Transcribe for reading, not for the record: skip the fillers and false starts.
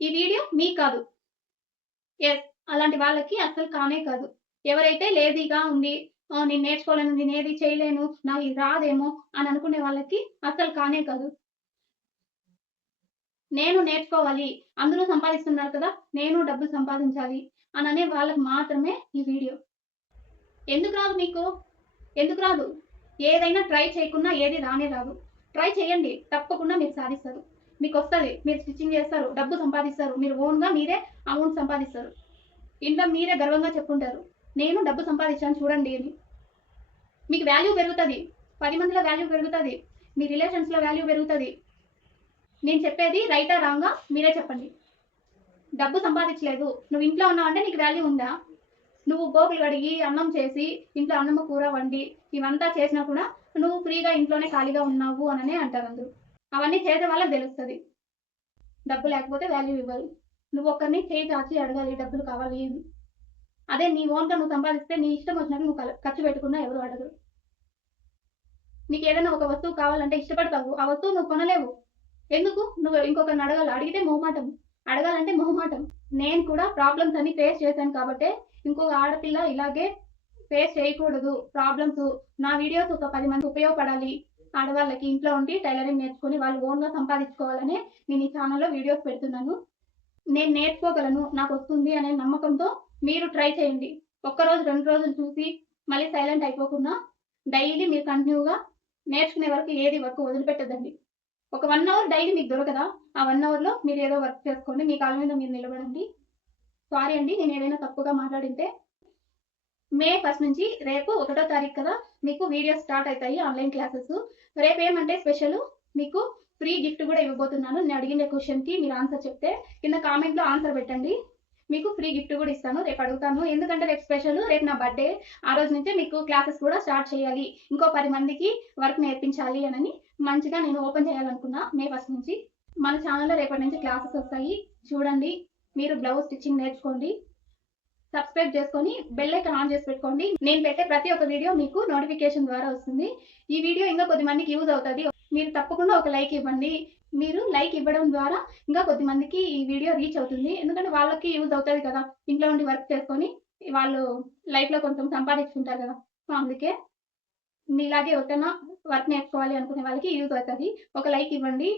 ఈ వీడియో మీకు కాదు. యెస్. అలాంటి వాళ్ళకి అస్సలు కానే కాదు. ఎవరైతే లేజీగా ఉండి నేను నేర్చుకోలేను, నేనేది చేయలేను, నాకు ఇది రాదేమో అని అనుకునే వాళ్ళకి అస్సలు కానే కాదు. నేను నేర్చుకోవాలి, అందరూ సంపాదిస్తున్నారు కదా! నేను డబ్బులు సంపాదించాలి అననే వాళ్ళకి మాత్రమే ఈ వీడియో. ఎందుకు రాదు మీకు? ఎందుకు రాదు? ఏదైనా ట్రై చేయకున్నా ఏది రానే రాదు. ట్రై చేయండి. తప్పకుండా మీరు సాధిస్తారు. మీకొస్తది. మీరు స్టిచ్చింగ్ చేస్తారు, డబ్బు సంపాదిస్తారు. మీరు ఓన్‌గా మీరే అమౌంట్ సంపాదిస్తారు. ఇంట్లో మీరే గర్వంగా చెప్పుకుంటారు. నేను డబ్బు సంపాదించాను చూడండి అని. మీకు వాల్యూ పెరుగుతది. 10 మందిలో వాల్యూ పెరుగుతది. మీ రిలేషన్స్‌లో వాల్యూ పెరుగుతది. నేను చెప్పేది రైటా? రాంగా? మీరే చెప్పండి. డబ్బు సంపాదించలేదు. నువ్వు ఇంట్లో ఉన్నావంటే నీకు వాల్యూ ఉందా? నువ్వు బోకులు కడిగి, అన్నం చేసి, ఇంట్లో అన్నము, కూర వండి, ఇవంతా చేసినా కూడా నువ్వు ఫ్రీగా ఇంట్లోనే ఖాళీగా ఉన్నావు అననే అంటారందరూ. అవన్నీ చేసే వాళ్ళకి తెలుస్తది. డబ్బు లేకపోతే వాల్యూ ఇవ్వరు. నువ్వొకరిని చేయి చాచి అడగాలి డబ్బులు కావాలి అని. అదే నీ ఓన్‌గా నువ్వు సంపాదిస్తే నీ ఇష్టం వచ్చినట్టు నువ్వు ఖర్చు పెట్టుకున్నా ఎవరు అడగరు. నీకేదైనా ఒక వస్తువు కావాలంటే ఇష్టపడతావు. ఆ వస్తువు నువ్వు కొనలేవు. ఎందుకు? నువ్వు ఇంకొకరిని అడగాలి. అడిగితే మొహమాటం. అడగాలంటే మొహమాటం. నేను కూడా ప్రాబ్లమ్స్ అన్ని ఫేస్ చేశాను కాబట్టే ఇంకో ఆడపిల్ల ఇలాగే ఫేస్ చేయకూడదు ప్రాబ్లమ్స్. నా వీడియోస్ ఒక 10 మందికి ఉపయోగపడాలి. ఆడవాళ్ళకి ఇంట్లో ఉండి టైలరింగ్ నేర్చుకొని వాళ్ళు ఓన్‌గా సంపాదించుకోవాలనే నేను ఈ ఛానెల్‌లో వీడియోస్ పెడుతున్నాను. నేను నేర్చుకోగలను, నాకొస్తుంది అనే నమ్మకంతో మీరు ట్రై చేయండి. ఒక్కరోజు, 2 రోజులు చూసి మళ్ళీ సైలెంట్ అయిపోకుండా డైలీ మీరు కంటిన్యూగా నేర్చుకునే వరకు ఏది వర్క్ వదిలిపెట్టొద్దండి. ఒక 1 అవర్ డైలీ మీకు దొరకదా? ఆ 1 అవర్‌లో మీరేదో వర్క్ చేసుకోండి. మీ కాళ్ళ మీద మీరు నిలబడండి. సారీ అండి నేనేదైనా తప్పుగా మాట్లాడింటే. మే 1 నుంచి రేపు 1 తారీఖు కదా! మీకు వీడియోస్ స్టార్ట్ అయితాయి ఆన్‌లైన్ క్లాసెస్. రేపేమంటే స్పెషలు మీకు ఫ్రీ గిఫ్ట్ గూడా ఇవ్వబోతున్నాను. నేను అడిగిన క్వెషన్‌కి మీరు ఆన్సర్ చెప్తే కింద కామెంట్‌లో ఆన్సర్ పెట్టండి. మీకు ఫ్రీ గిఫ్ట్ గూడా ఇస్తాను. రేపు అడుగుతాను. ఎందుకంటే రేపు స్పెషలు. రేపు నా బర్త్‌డే. ఆ రోజు నుంచే మీకు క్లాసెస్ కూడా స్టార్ట్ చేయాలి. ఇంకో 10 మందికి వర్క్ నేర్పించాలి అనని మంచిగా నేను ఓపెన్ చేయాలనుకున్నా మే 1 నుంచి. మన ఛానెల్‌లో రేపటి నుంచి క్లాసెస్ వస్తాయి. చూడండి. మీరు బ్లౌజ్ స్టిచ్చింగ్ నేర్చుకోండి. సబ్స్క్రైబ్ చేసుకొని బెల్ ఐకాన్ ఆన్ చేసి పెట్టుకోండి. నేను పెట్టే ప్రతి ఒక్క వీడియో మీకు నోటిఫికేషన్ ద్వారా వస్తుంది. ఈ వీడియో ఇంకా కొద్దిమందికి యూజ్ అవుతది. మీరు తప్పకుండా ఒక లైక్ ఇవ్వండి. మీరు లైక్ ఇవ్వడం ద్వారా ఇంకా కొద్దిమందికి ఈ వీడియో రీచ్ అవుతుంది. ఎందుకంటే వాళ్ళకి యూజ్ అవుతది కదా! ఇంట్లో ఉండి వర్క్ చేసుకొని వాళ్ళు లైఫ్‌లో కొంచెం సంపాదించుకుంటారు కదా! సో, అందుకే మీలాగే ఎవరికైనా వర్క్ నేర్చుకోవాలి అనుకునే వాళ్ళకి యూజ్ అవుతది. ఒక లైక్ ఇవ్వండి.